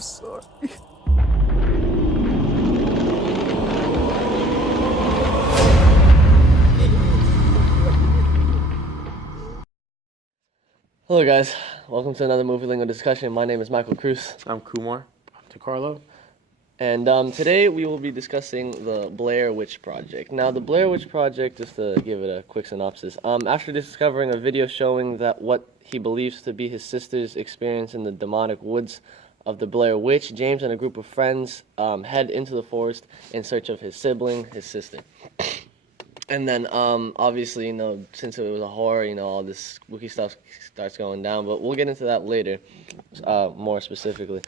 so sorry. Hello guys, welcome to another Movie Lingo discussion. My name is Michael Cruz. I'm Kumar. I'm DeCarlo. And today we will be discussing the Blair Witch Project. Now the Blair Witch Project, just to give it a quick synopsis, after discovering a video showing that what he believes to be his sister's experience in the demonic woods of the Blair Witch, James and a group of friends head into the forest in search of his sibling, his sister. And then, obviously, since it was a horror, all this spooky stuff starts going down. But we'll get into that later, more specifically.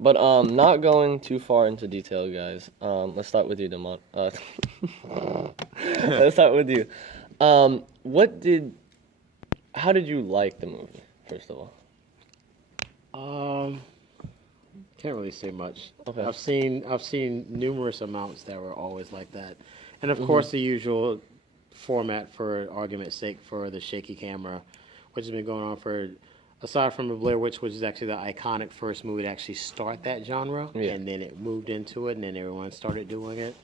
But not going too far into detail, guys. Let's start with you, Damon. Let's start with you. How did you like the movie, first of all? Can't really say much. Okay. I've seen numerous amounts that were always like that, and of course the usual format, for argument's sake, for the shaky camera, which has been going on for, aside from the Blair Witch, which is actually the iconic first movie to actually start that genre, and then it moved into it, and then everyone started doing it.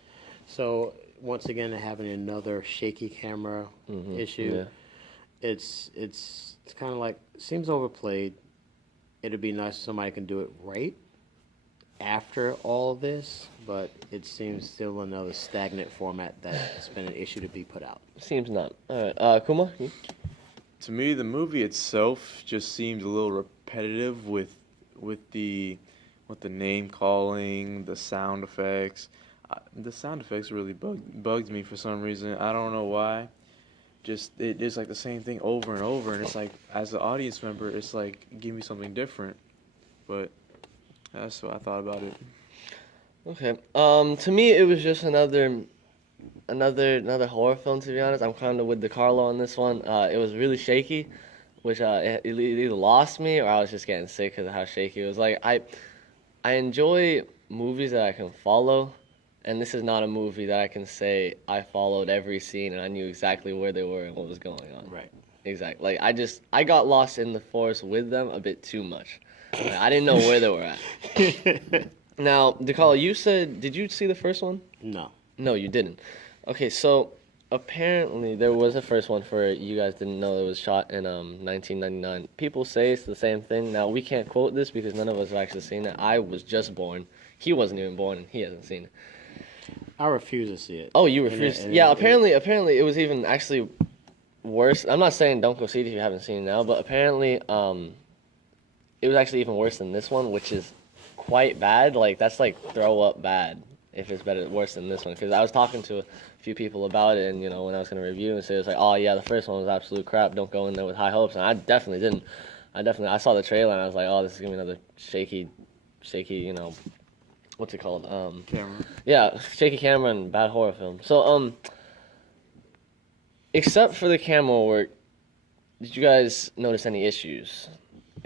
So once again, having another shaky camera issue, it's kind of like, seems overplayed. It'd be nice if somebody can do it right after all this, but it seems still another stagnant format that's been an issue to be put out. Seems not. All right, Kuma? You? To me, the movie itself just seemed a little repetitive with the name calling, the sound effects. The sound effects really bugged me for some reason. I don't know why. It's like the same thing over and over, and it's like, as an audience member, it's like, give me something different. But that's what I thought about it. Okay. To me, it was just another horror film. To be honest, I'm kind of with DeCarlo on this one. It was really shaky, which it either lost me or I was just getting sick because of how shaky it was. Like I enjoy movies that I can follow, and this is not a movie that I can say I followed every scene and I knew exactly where they were and what was going on. Right. Exactly. Like I got lost in the forest with them a bit too much. Like, I didn't know where they were at. Now, DeCarlo, you said, did you see the first one? No. No, you didn't. Okay, so apparently there was a first one for, you guys didn't know, it was shot in 1999. People say it's the same thing. Now, we can't quote this because none of us have actually seen it. I was just born. He wasn't even born, and he hasn't seen it. I refuse to see it. Oh, you refuse? Yeah, apparently it was even actually worse. I'm not saying don't go see it if you haven't seen it now, but apparently it was actually even worse than this one, which is quite bad. Like, that's like throw up bad if it's worse than this one. Because I was talking to a few people about it, and when I was going to review and say, it's like, oh yeah, the first one was absolute crap, don't go in there with high hopes. And I definitely didn't. I saw the trailer and I was like, oh, this is going to be another shaky, what's it called? Camera. Yeah, shaky camera and bad horror film. So, except for the camera work, did you guys notice any issues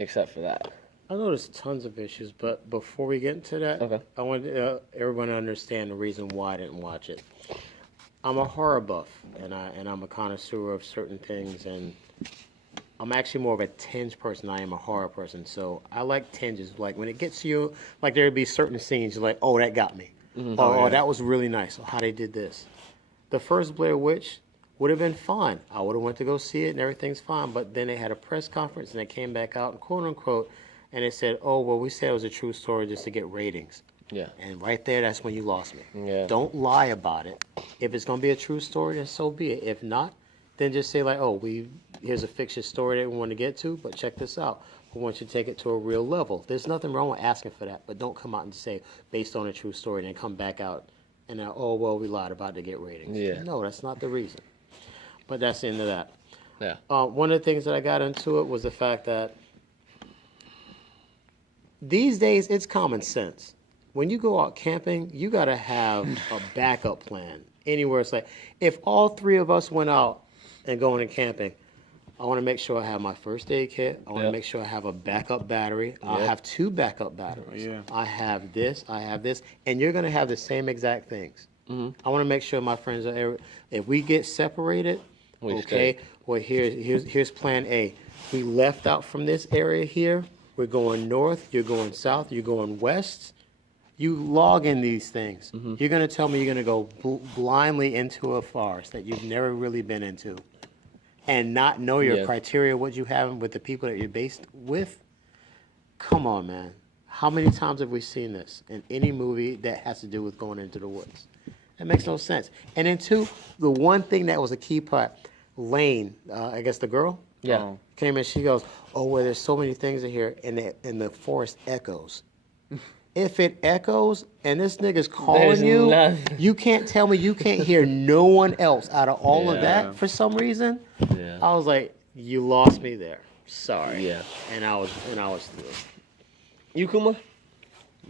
except for that? I noticed tons of issues, but before we get into that, Okay. I want everyone to understand the reason why I didn't watch it. I'm a horror buff, and I'm a connoisseur of certain things, and I'm actually more of a tinge person than I am a horror person. So I like tinges. Like when it gets to you, like there'd be certain scenes you're like, oh, that got me. Oh, that was really nice. Oh, how they did this. The first Blair Witch would have been fine. I would have went to go see it and everything's fine. But then they had a press conference and they came back out and quote unquote, and they said, oh, well, we said it was a true story just to get ratings. Yeah. And right there, that's when you lost me. Yeah. Don't lie about it. If it's going to be a true story, then so be it. If not, then just say like, oh, here's a fictitious story that we want to get to, but check this out. We want you to take it to a real level. There's nothing wrong with asking for that, but don't come out and say based on a true story and then come back out and oh, well, we lied about it to get ratings. Yeah. No, that's not the reason. But that's the end of that. Yeah. One of the things that I got into it was the fact that these days it's common sense. When you go out camping, you got to have a backup plan. Anywhere it's like, if all three of us went out and going and camping, I want to make sure I have my first aid kit. I want to make sure I have a backup battery. I have 2 backup batteries. Yeah. I have this, and you're going to have the same exact things. I want to make sure my friends are, if we get separated, okay, well, here's plan A. We left out from this area here. we're going north, you're going south, you're going west. You log in these things. You're going to tell me you're going to go blindly into a forest that you've never really been into and not know your criteria, what you have with the people that you're based with? Come on, man. How many times have we seen this in any movie that has to do with going into the woods? That makes no sense. And then two, the one thing that was a key part, Lane, I guess the girl, came in. She goes, "Oh, well, there's so many things in here, and the forest echoes." If it echoes and this nigga's calling you can't tell me you can't hear no one else out of all of that for some reason. Yeah. I was like, you lost me there. Sorry. Yeah. And I was through. You, Kuma?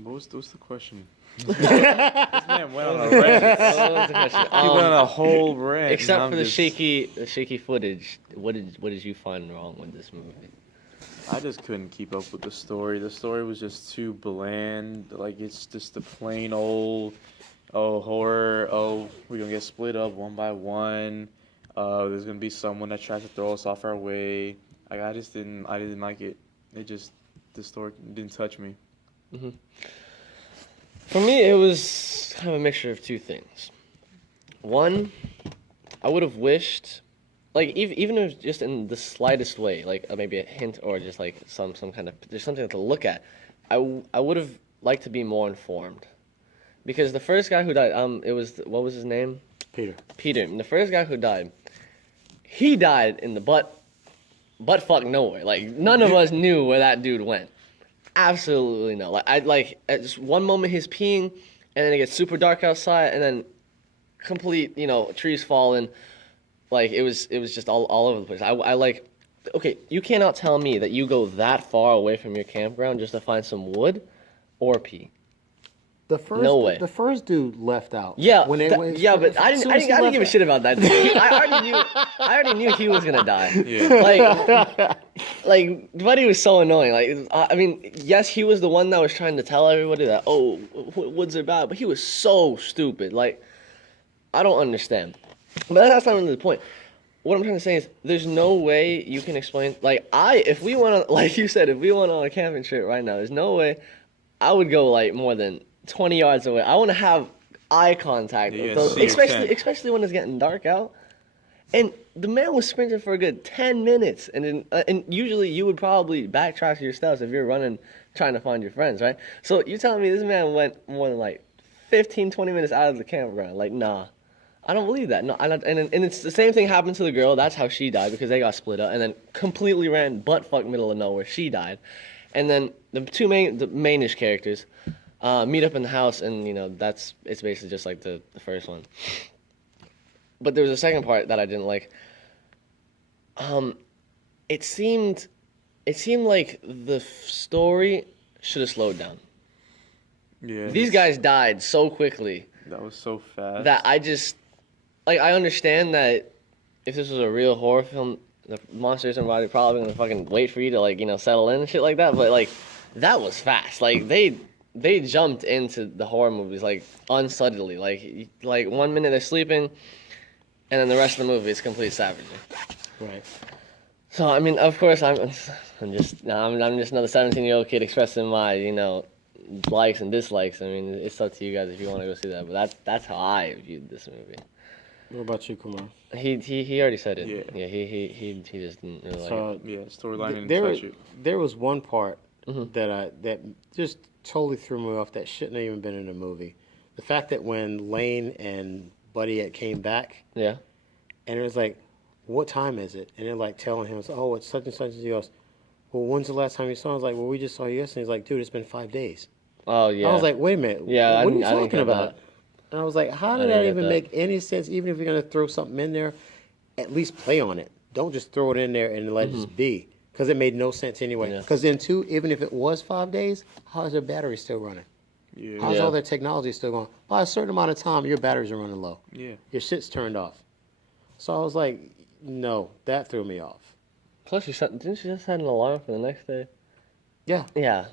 What's the question? This man went on a rant. What was the question? He went on a whole rant. Except for the shaky footage, what did you find wrong with this movie? I just couldn't keep up with the story. The story was just too bland. Like, it's just the plain old, horror. Oh, we're gonna get split up one by one. There's gonna be someone that tries to throw us off our way. Like, I didn't like it. The story didn't touch me. Mm-hmm. For me, it was kind of a mixture of two things. One, I would have wished, like, even if just in the slightest way, like maybe a hint or just like some kind of, there's something to look at, I would have liked to be more informed. Because the first guy who died, what was his name? Peter. And the first guy who died, he died in the butt fuck nowhere. Like, none of us knew where that dude went. Absolutely no. Like, at just one moment he's peeing, and then it gets super dark outside, and then complete, trees falling. Like, it was just all over the place. I like, okay, you cannot tell me that you go that far away from your campground just to find some wood or pee. No way. The first dude left out. Yeah, but I didn't give a shit about that dude. I already knew he was gonna die. Yeah. Like, Buddy was so annoying. Like, I mean, yes, he was the one that was trying to tell everybody that, woods are bad, but he was so stupid. Like, I don't understand. But that's not really the point. What I'm trying to say is, there's no way you can explain. Like, if we went on, like you said, if we went on a camping trip right now, there's no way I would go like more than 20 yards away. I want to have eye contact with those, especially when it's getting dark out. And the man was sprinting for a good 10 minutes, and usually you would probably backtrack your steps if you're running trying to find your friends, right? So you're telling me this man went more than like 15, 20 minutes out of the campground? Like, nah, I don't believe that. No, and it's the same thing happened to the girl. That's how she died, because they got split up, and then completely ran butt-fuck middle of nowhere. She died, and then the mainish characters meet up in the house, and it's basically just like the first one. But there was a second part that I didn't like. It seemed like the story should have slowed down. Yeah. These guys died so quickly. That was so fast. That I just, like, I understand that if this was a real horror film, the monsters and body probably gonna fucking wait for you to, like, settle in and shit like that. But like, that was fast. Like, they jumped into the horror movies like unsubtly. Like 1 minute they're sleeping, and then the rest of the movie is complete savagery. Right. So I mean, of course, I'm just another 17-year-old kid expressing my likes and dislikes. I mean, it's up to you guys if you want to go see that. But that's how I viewed this movie. What about you, Kumar? He already said it. Yeah. He just didn't really like it. Yeah, storyline didn't touch it. There was one part that just totally threw me off that shouldn't have even been in the movie. The fact that when Lane and Buddy came back, Yeah. and it was like, what time is it? And they're like telling him, it's such and such. And he goes, well, when's the last time you saw him? I was like, well, we just saw you yesterday. He's like, dude, it's been 5 days. Oh, yeah. I was like, wait a minute. Yeah, what are you I didn't talking get about? that. And I was like, how did that even make any sense? Even if you're going to throw something in there, at least play on it. Don't just throw it in there and let it just be. Because it made no sense anyway. Because then, too, even if it was 5 days, how is their battery still running? Yeah. How's all their technology still going? By a certain amount of time, your batteries are running low. Yeah. Your shit's turned off. So I was like, no, that threw me off. Plus, didn't she just had an alarm for the next day? Yeah. Yeah.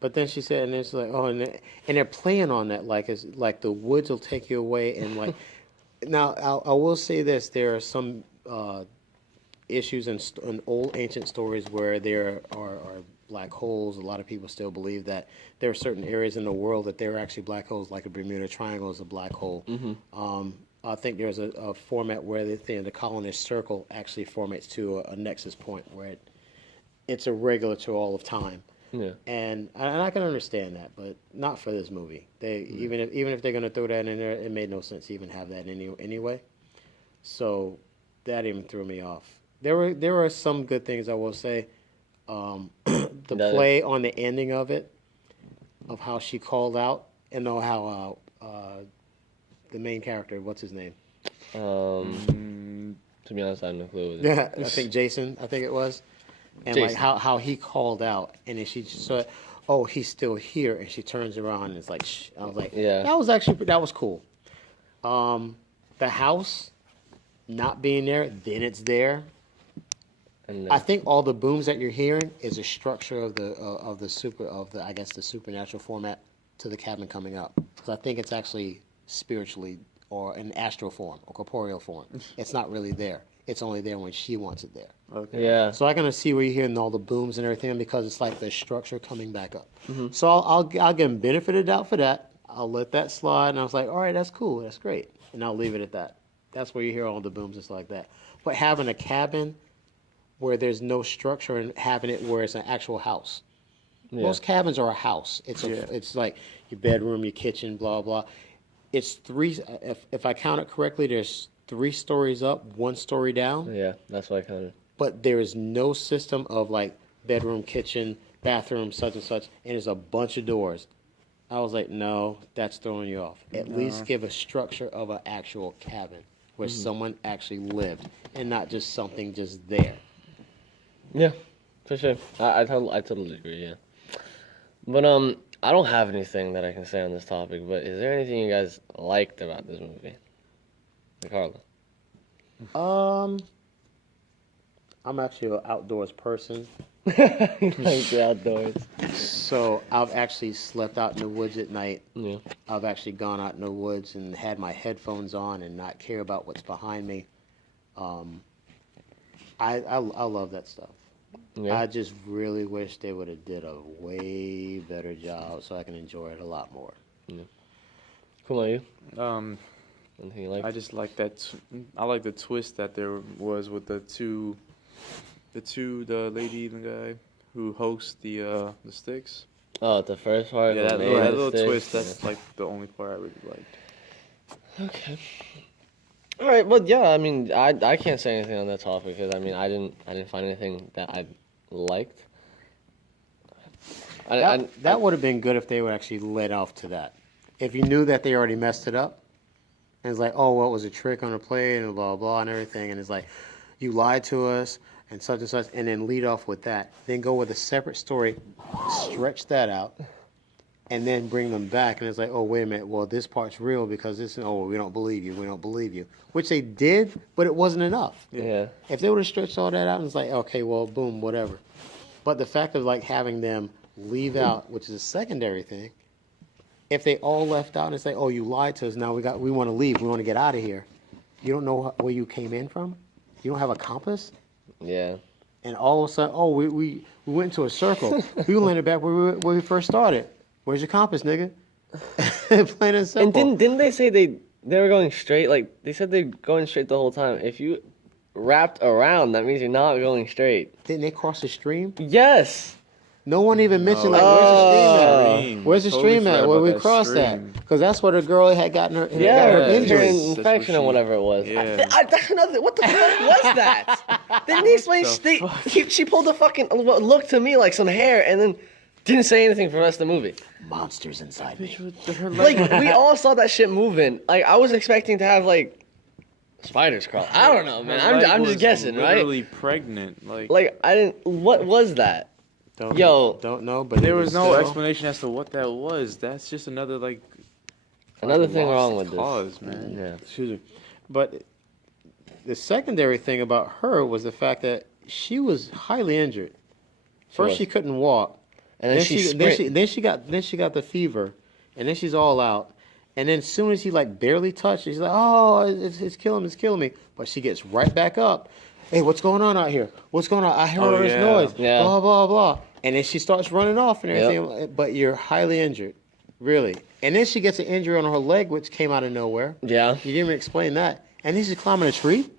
But then she said, and it's like, and they're playing on that, like it's like the woods will take you away, and like. Now, I will say this: there are some issues in old ancient stories where there are black holes. A lot of people still believe that there are certain areas in the world that there are actually black holes, like a Bermuda Triangle is a black hole. I think there's a format where the colonist circle actually formates to a nexus point where it's irregular to all of time. Yeah. And I can understand that, but not for this movie. Even if they're going to throw that in there, it made no sense to even have that anyway. So that even threw me off. There were some good things I will say. The play on the ending of it, of how she called out, and know how the main character, what's his name? To be honest, I have no clue. Yeah, I think Jason. I think it was. And Jason. like how he called out, and then she just said, "Oh, he's still here," and she turns around and it's like, shh. I was like, Yeah. that was cool. The house not being there, then it's there. And I think all the booms that you're hearing is a structure of the I guess the supernatural format to the cabin coming up, because I think it's actually spiritually or in astral form or corporeal form. It's not really there. It's only there when she wants it there. Okay. yeah. So I can see where you're hearing all the booms and everything, because it's like the structure coming back up. So I'll give him benefit of the doubt for that. I'll let that slide, and I was like, all right, that's cool, that's great, and I'll leave it at that. That's where you hear all the booms and stuff like that. But having a cabin where there's no structure and having it where it's an actual house. Yeah. Most cabins are a house. It's like your bedroom, your kitchen, blah blah. It's three. If I count it correctly, there's 3 stories up, 1 story down. Yeah, that's what I kind of. But there is no system of like bedroom, kitchen, bathroom, such and such, and there's a bunch of doors. I was like, no, that's throwing you off. At least give a structure of an actual cabin where someone actually lived and not just something just there. Yeah, for sure. I totally agree. Yeah, but I don't have anything that I can say on this topic. But is there anything you guys liked about this movie, Carla? I'm actually an outdoors person, Like the outdoors. so I've actually slept out in the woods at night. Yeah. I've actually gone out in the woods and had my headphones on and not care about what's behind me. I love that stuff. Yeah. I just really wish they would have did a way better job so I can enjoy it a lot more. Cool, are you? Anything you like? I just like that. I like the twist that there was with the lady and the guy who hosts the sticks. Oh, the first part. Yeah, the that main little stick. twist. That's like the only part I really liked. Okay. All right. Well, yeah. I mean, I can't say anything on that topic because I mean, I didn't find anything that I liked. That would have been good if they would actually led off to that. If you knew that they already messed it up, and it's like, oh, well, it was a trick on the play and blah, blah, and everything, and it's like, you lied to us and such, and then lead off with that. Then go with a separate story, stretch that out, and then bring them back, and it's like, oh, wait a minute, well, this part's real because this, oh, we don't believe you, which they did, but it wasn't enough. Yeah. If they would have stretched all that out, and it's like, okay, well, boom, whatever. But the fact of like having them leave out, which is a secondary thing, if they all left out and say, oh, you lied to us, now we want to leave, we want to get out of here. You don't know where you came in from? You don't have a compass? Yeah. And all of a sudden, oh, we went into a circle. We landed back where we first started. Where's your compass, nigga? Plain and simple. And didn't they say they were going straight? Like they said they're going straight the whole time. If you wrapped around, that means you're not going straight. Didn't they cross the stream? Yes. No one even mentioned like where's the stream at? Where we crossed that? Because that's where the girl had gotten her, Yeah, got her her injury. infection or whatever it was. Yeah. That's another. What the fuck was that? Then they explained she pulled the fucking what looked to me like some hair and then didn't say anything for the rest of the movie. Monsters inside me. Like we all saw that shit moving. Like I was expecting to have like spiders crawl. I don't know, man. I'm just guessing, right? Literally pregnant, Like I didn't. What was that? Don't know, but there was no explanation as to what that was. That's just another Another thing wrong with cause, this. man. Yeah. Excuse me. But the secondary thing about her was the fact that she was highly injured. First, she couldn't walk, and then she got the fever, and then she's all out. And then as soon as he like barely touched, she's like, "Oh, it's killing me." But she gets right back up. Hey, what's going on out here? What's going on? I heard this noise. Yeah. Blah blah blah. And then she starts running off and everything, but you're highly injured, really. And then she gets an injury on her leg, which came out of nowhere. Yeah. You didn't even explain that. And then she's climbing a tree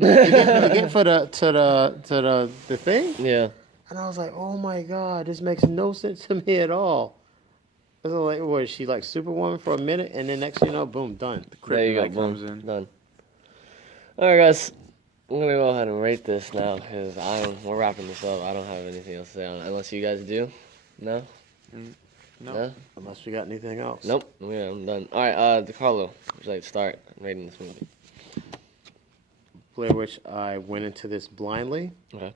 to get for the thing. Yeah. And I was like, oh my God, this makes no sense to me at all. I was like, was she like Superwoman for a minute, and then next thing you know, boom, done. There you go. Kryptonite comes in. Done. All right, guys. I'm gonna go ahead and rate this now because we're wrapping this up. I don't have anything else to say on it, unless you guys do. No. No. Unless we got anything else. Nope. Yeah, I'm done. All right, DeCarlo, would you like to start rating this movie? Blair Witch, I went into this blindly. Okay.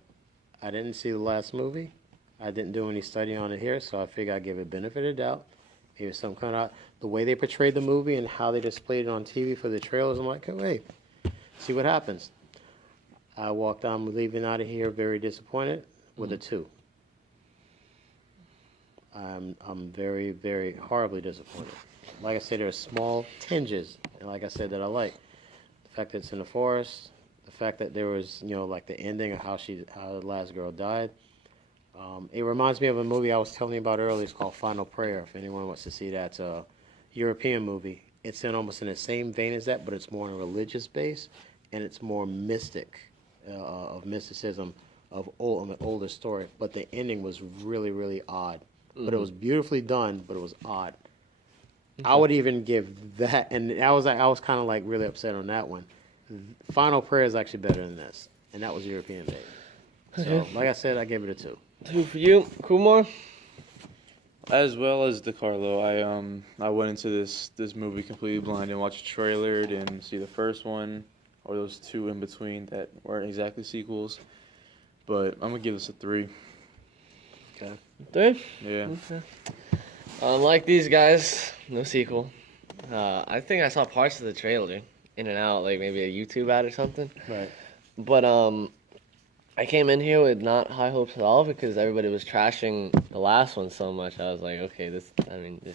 I didn't see the last movie. I didn't do any study on it here, so I figured I'd give it benefit of doubt. Maybe some kind of the way they portrayed the movie and how they displayed it on TV for the trailers. I'm like, hey, see what happens. I walked out, leaving out of here very disappointed with a 2. I'm very, very horribly disappointed. Like I said, there are small tinges, and like I said, that I like. The fact that it's in the forest, the fact that there was, like the ending of how the last girl died. It reminds me of a movie I was telling you about earlier. It's called Final Prayer. If anyone wants to see that, it's a European movie. It's almost in the same vein as that, but it's more on a religious base, and it's more mystic, of mysticism, of an older story. But the ending was really, really odd. Mm-hmm. But it was beautifully done, but it was odd. Mm-hmm. I would even give that, and I was kind of like really upset on that one. Final Prayer is actually better than this, and that was European made. So, like I said, I gave it a 2. 2 for you, Kumar. As well as DeCarlo, I went into this movie completely blind and watched a trailer, didn't see the first one or those 2 in between that weren't exactly sequels. But I'm gonna give this a 3. Okay. 3? Yeah. Okay. Like these guys, no sequel. I think I saw parts of the trailer in and out, like maybe a YouTube ad or something. Right. But I came in here with not high hopes at all because everybody was trashing the last one so much. I was like, okay, this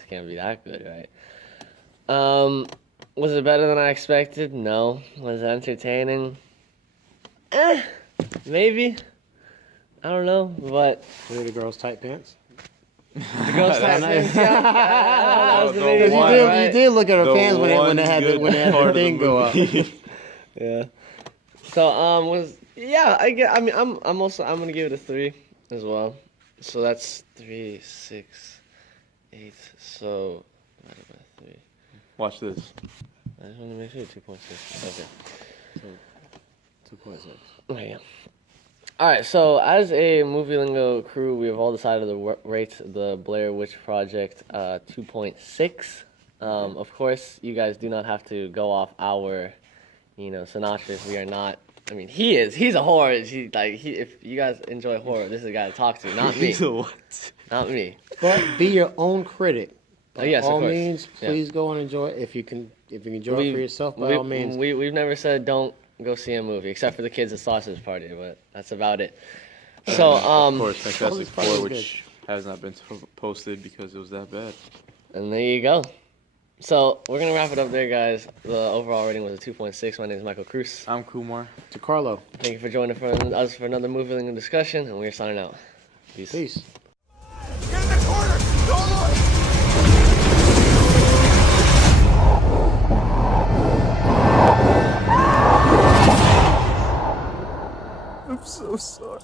can't be that good, right? Was it better than I expected? No. Was it entertaining? Maybe. I don't know, but Were the girls' tight pants? the girls' tight pants, yeah. That was the The biggest one- one, right? You did look at her The pants when one they had good the part of the thing go up. movie. Yeah. So I'm gonna give it a 3 as well. So that's 3, 6, 8. So divided by 3. Watch this. I just want to make sure 2.6. Okay. So 2.6. Okay. Yeah. All right. So as a Movie Lingo crew, we have all decided to rate the Blair Witch Project 2.6. Of course, you guys do not have to go off our, synopsis. We are not. I mean, he is. He's a horror. If you guys enjoy horror, this is the guy to talk to, not me. What? Not me. But be your own critic. By Yes, of all course. means, Yeah. please go and enjoy it. If you can enjoy it for yourself, by all means. We've never said don't go see a movie, except for the kids at Sausage Party, but that's about it. So, Of course, Fantastic Probably 4, good. which has not been posted because it was that bad. and there you go. So, we're going to wrap it up there, guys. The overall rating was a 2.6. My name is Michael Cruz. I'm Kumar. To Carlo. Thank you for joining us for another Movie Lingo discussion, and we're signing out. Peace. Peace. Get in the corner! Don't look! I'm so sorry.